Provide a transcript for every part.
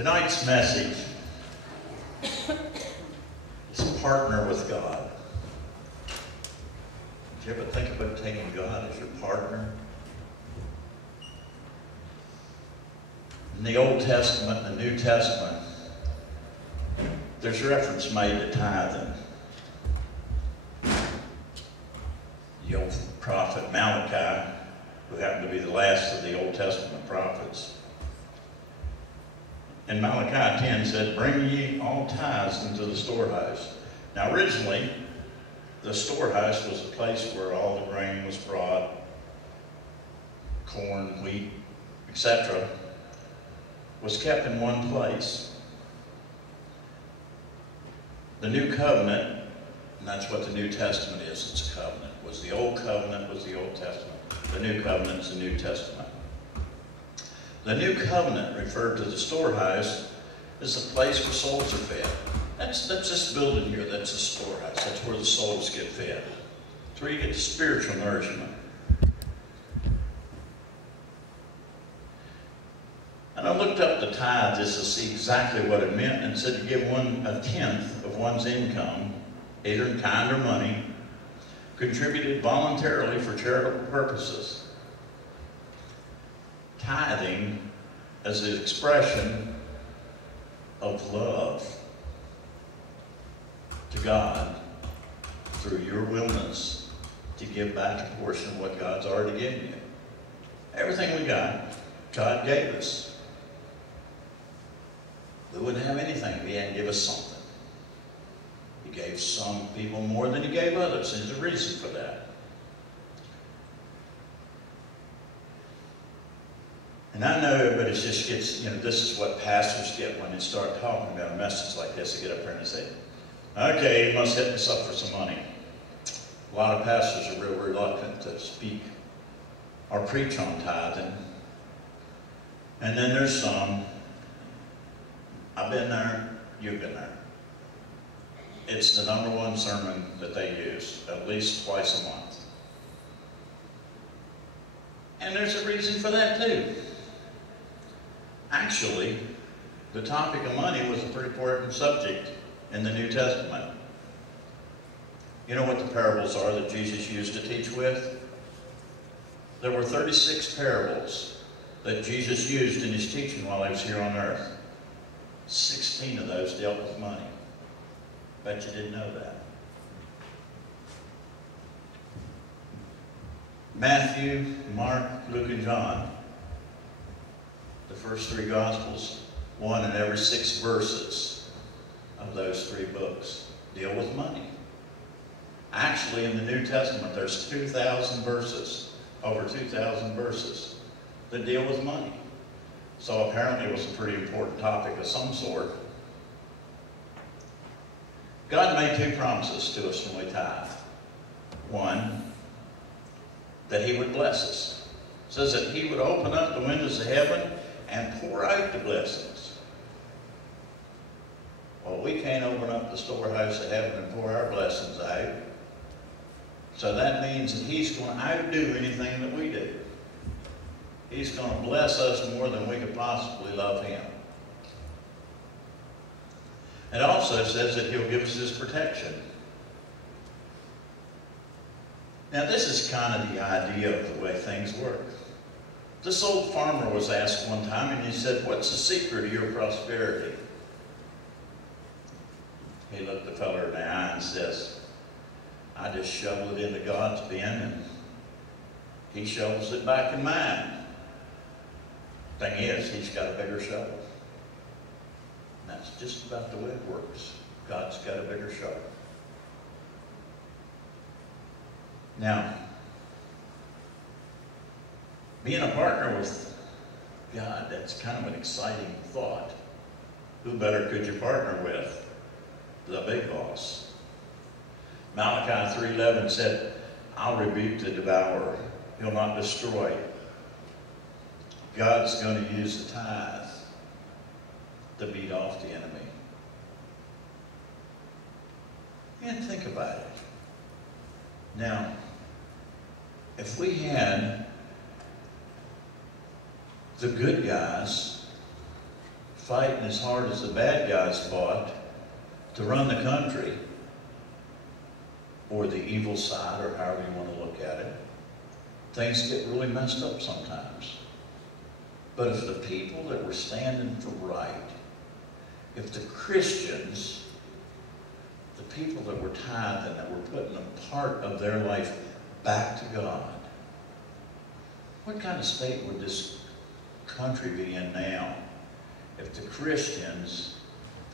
Tonight's message is partner with God. Did you ever think about taking God as your partner? In the Old Testament and the New Testament, there's reference made to tithing. The old prophet Malachi, who happened to be the last of the Old Testament prophets, in Malachi 10 said, "Bring ye all tithes into the storehouse." Now originally, the storehouse was a place where all the grain was brought, corn, wheat, etc., was kept in one place. The New Covenant, and that's what the New Testament is, it's a covenant. Was the Old Covenant was the Old Testament. The New Covenant is the New Testament. The New Covenant referred to the storehouse as the place where souls are fed. That's this building here, that's a storehouse. That's where the souls get fed. It's where you get the spiritual nourishment. And I looked up the tithe just to see exactly what it meant, and it said to give 1/10 of one's income, either in kind or money, contributed voluntarily for charitable purposes. Tithing as an expression of love to God through your willingness to give back a portion of what God's already given you. Everything we got, God gave us. We wouldn't have anything if He hadn't given us something. He gave some people more than He gave others. There's a reason for that. And I know everybody just gets, this is what pastors get when they start talking about a message like this. They get up there and they say, "Okay, you must hit us up for some money." A lot of pastors are real reluctant to speak or preach on tithing. And then there's some, I've been there, you've been there. It's the #1 sermon that they use, at least twice a month. And there's a reason for that too. Actually, the topic of money was a pretty important subject in the New Testament. You know what the parables are that Jesus used to teach with? There were 36 parables that Jesus used in His teaching while He was here on earth. 16 of those dealt with money. Bet you didn't know that. Matthew, Mark, Luke, and John, the first 3 Gospels, 1 in every 6 verses of those 3 books deal with money. Actually, in the New Testament, there's 2,000 verses, over 2,000 verses, that deal with money. So apparently it was a pretty important topic of some sort. God made 2 promises to us when we tithe. One, that He would bless us. It says that He would open up the windows of heaven and pour out the blessings. Well, we can't open up the storehouse of heaven and pour our blessings out. So that means that He's going to outdo anything that we do. He's going to bless us more than we could possibly love Him. It also says that He'll give us His protection. Now this is kind of the idea of the way things work. This old farmer was asked one time, and he said, "What's the secret of your prosperity?" He looked the feller in the eye and says, "I just shovel it into God's bin, and He shovels it back in mine." Thing is, He's got a bigger shovel. And that's just about the way it works. God's got a bigger shovel. Now, being a partner with God, that's kind of an exciting thought. Who better could you partner with? The big boss. Malachi 3:11 said, "I'll rebuke the devourer. He'll not destroy." God's going to use the tithe to beat off the enemy. And think about it. Now, if we had the good guys fighting as hard as the bad guys fought to run the country, or the evil side, or however you want to look at it, things get really messed up sometimes. But if the people that were standing for right, if the Christians, the people that were tithing, that were putting a part of their life back to God, what kind of state would this country be in now if the Christians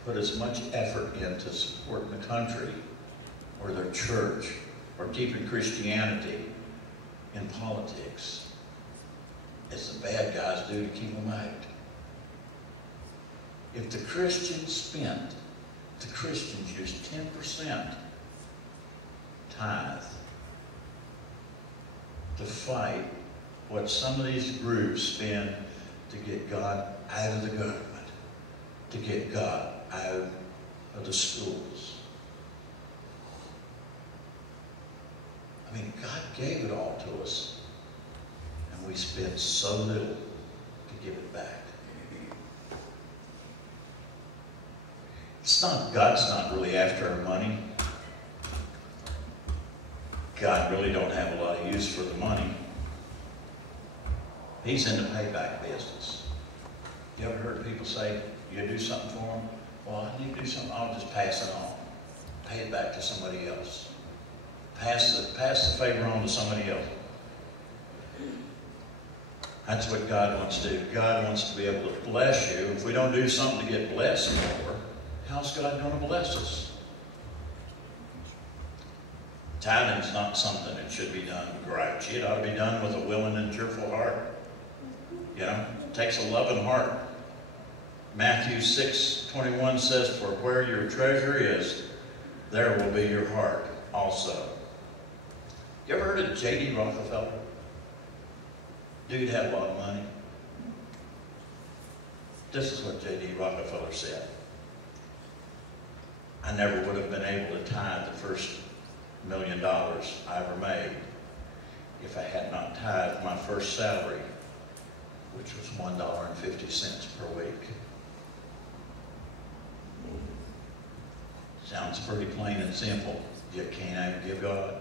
put as much effort into supporting the country or their church or keeping Christianity in politics as the bad guys do to keep them out? If the Christians used 10% tithe to fight what some of these groups spend to get God out of the government, to get God out of the schools. I mean, God gave it all to us, and we spend so little to give it back. God's not really after our money. God really don't have a lot of use for the money. He's in the payback business. You ever heard people say, you do something for them? Well, I need to do something, I'll just pass it on. Pay it back to somebody else. Pass the favor on to somebody else. That's what God wants to do. God wants to be able to bless you. If we don't do something to get blessed for, how's God going to bless us? Tithing's not something that should be done grouchy. It ought to be done with a willing and cheerful heart. You know, it takes a loving heart. Matthew 6:21 says, for where your treasure is, there will be your heart also. You ever heard of J.D. Rockefeller? Dude had a lot of money. This is what J.D. Rockefeller said. I never would have been able to tithe the first $1 million I ever made if I had not tithed my first salary, which was $1.50 per week. Sounds pretty plain and simple. You can't outgive God.